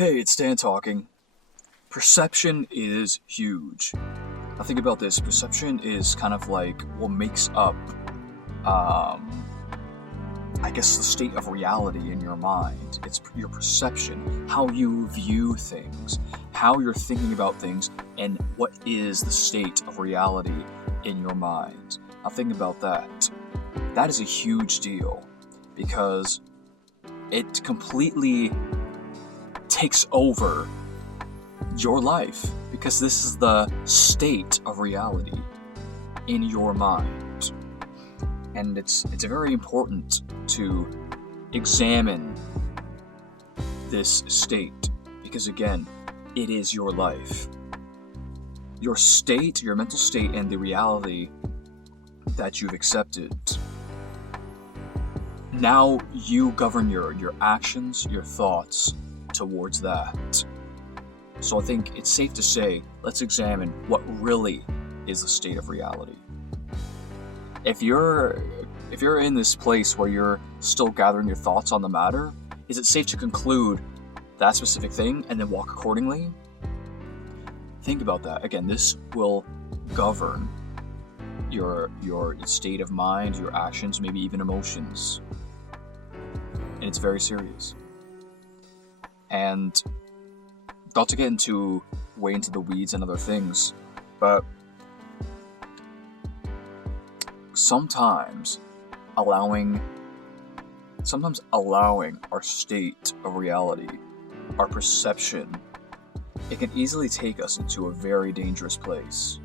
Hey, it's Dan talking. Perception is huge. Now think about this. Perception is kind of like what makes up, I guess, the state of reality in your mind. It's your perception, how you view things, how you're thinking about things, and what is the state of reality in your mind. Now think about that. That is a huge deal because it completely takes over your life, because this is the state of reality in your mind. And it's very important to examine this state, because again, it is your life. Your state, your mental state, and the reality that you've accepted. Now you govern your actions, your thoughts towards that. So I think it's safe to say, let's examine what really is the state of reality. If you're in this place where you're still gathering your thoughts on the matter, is it safe to conclude that specific thing and then walk accordingly? Think about that. Again, this will govern your state of mind, your actions, maybe even emotions. And it's very serious. And not to get way into the weeds and other things, but sometimes allowing our state of reality, our perception, it can easily take us into a very dangerous place,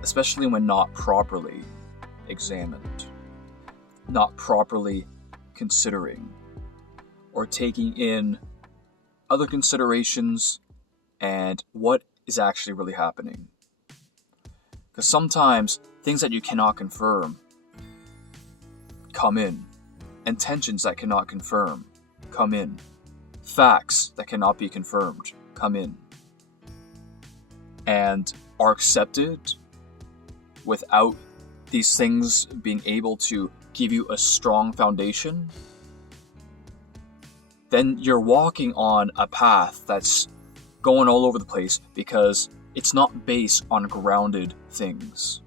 especially when not properly examined, not properly considering, or taking in other considerations and what is actually really happening. Because sometimes things that you cannot confirm come in, intentions that cannot confirm come in, facts that cannot be confirmed come in, and are accepted without these things being able to give you a strong foundation. Then you're walking on a path that's going all over the place because it's not based on grounded things.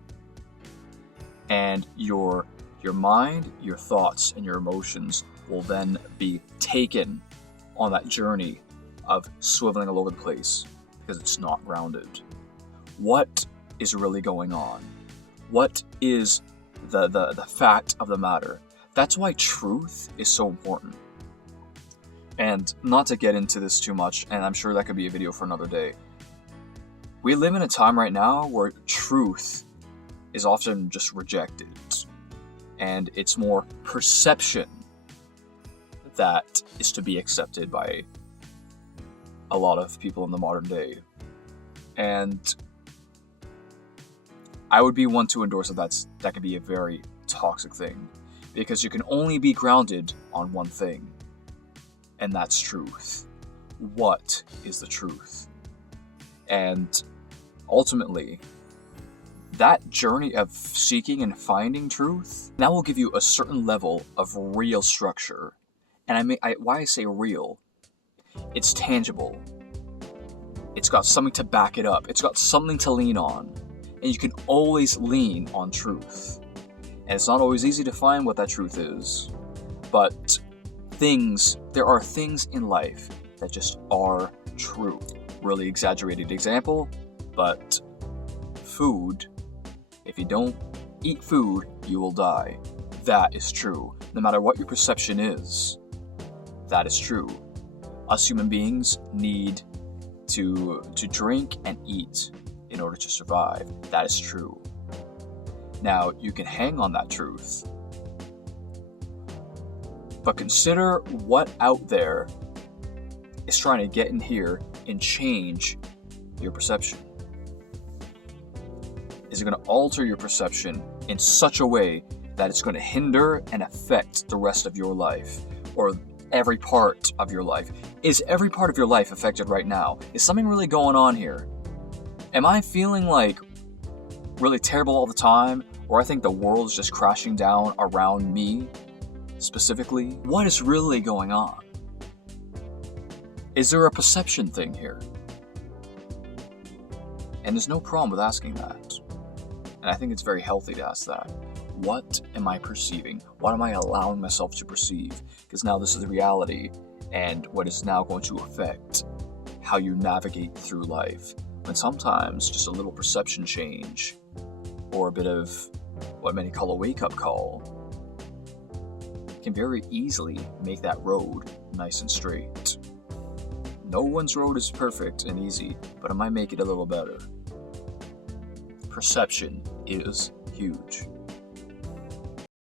And your mind, your thoughts, and your emotions will then be taken on that journey of swiveling all over the place because it's not grounded. What is really going on? What is the fact of the matter? That's why truth is so important. And not to get into this too much, and I'm sure that could be a video for another day, we live in a time right now where truth is often just rejected. And it's more perception that is to be accepted by a lot of people in the modern day. And I would be one to endorse that can be a very toxic thing, because you can only be grounded on one thing. And that's truth. What is the truth? And ultimately, that journey of seeking and finding truth, that will give you a certain level of real structure. And why I say real, it's tangible. It's got something to back it up. It's got something to lean on. And you can always lean on truth. And it's not always easy to find what that truth is. But there are things in life that just are true. Really exaggerated example, but food, if you don't eat food, you will die. That is true. No matter what your perception is, that is true. Us human beings need to drink and eat in order to survive. That is true. Now, you can hang on that truth, but consider what out there is trying to get in here and change your perception. Is it going to alter your perception in such a way that it's going to hinder and affect the rest of your life, or every part of your life? Is every part of your life affected right now? Is something really going on here? Am I feeling like really terrible all the time, or I think the world is just crashing down around me? Specifically, what is really going on? Is there a perception thing here? And there's no problem with asking that. And I think it's very healthy to ask that. What am I perceiving? What am I allowing myself to perceive? Because now this is the reality, and what is now going to affect how you navigate through life. When sometimes just a little perception change, or a bit of what many call a wake-up call, can very easily make that road nice and straight. No one's road is perfect and easy, but it might make it a little better. Perception is huge.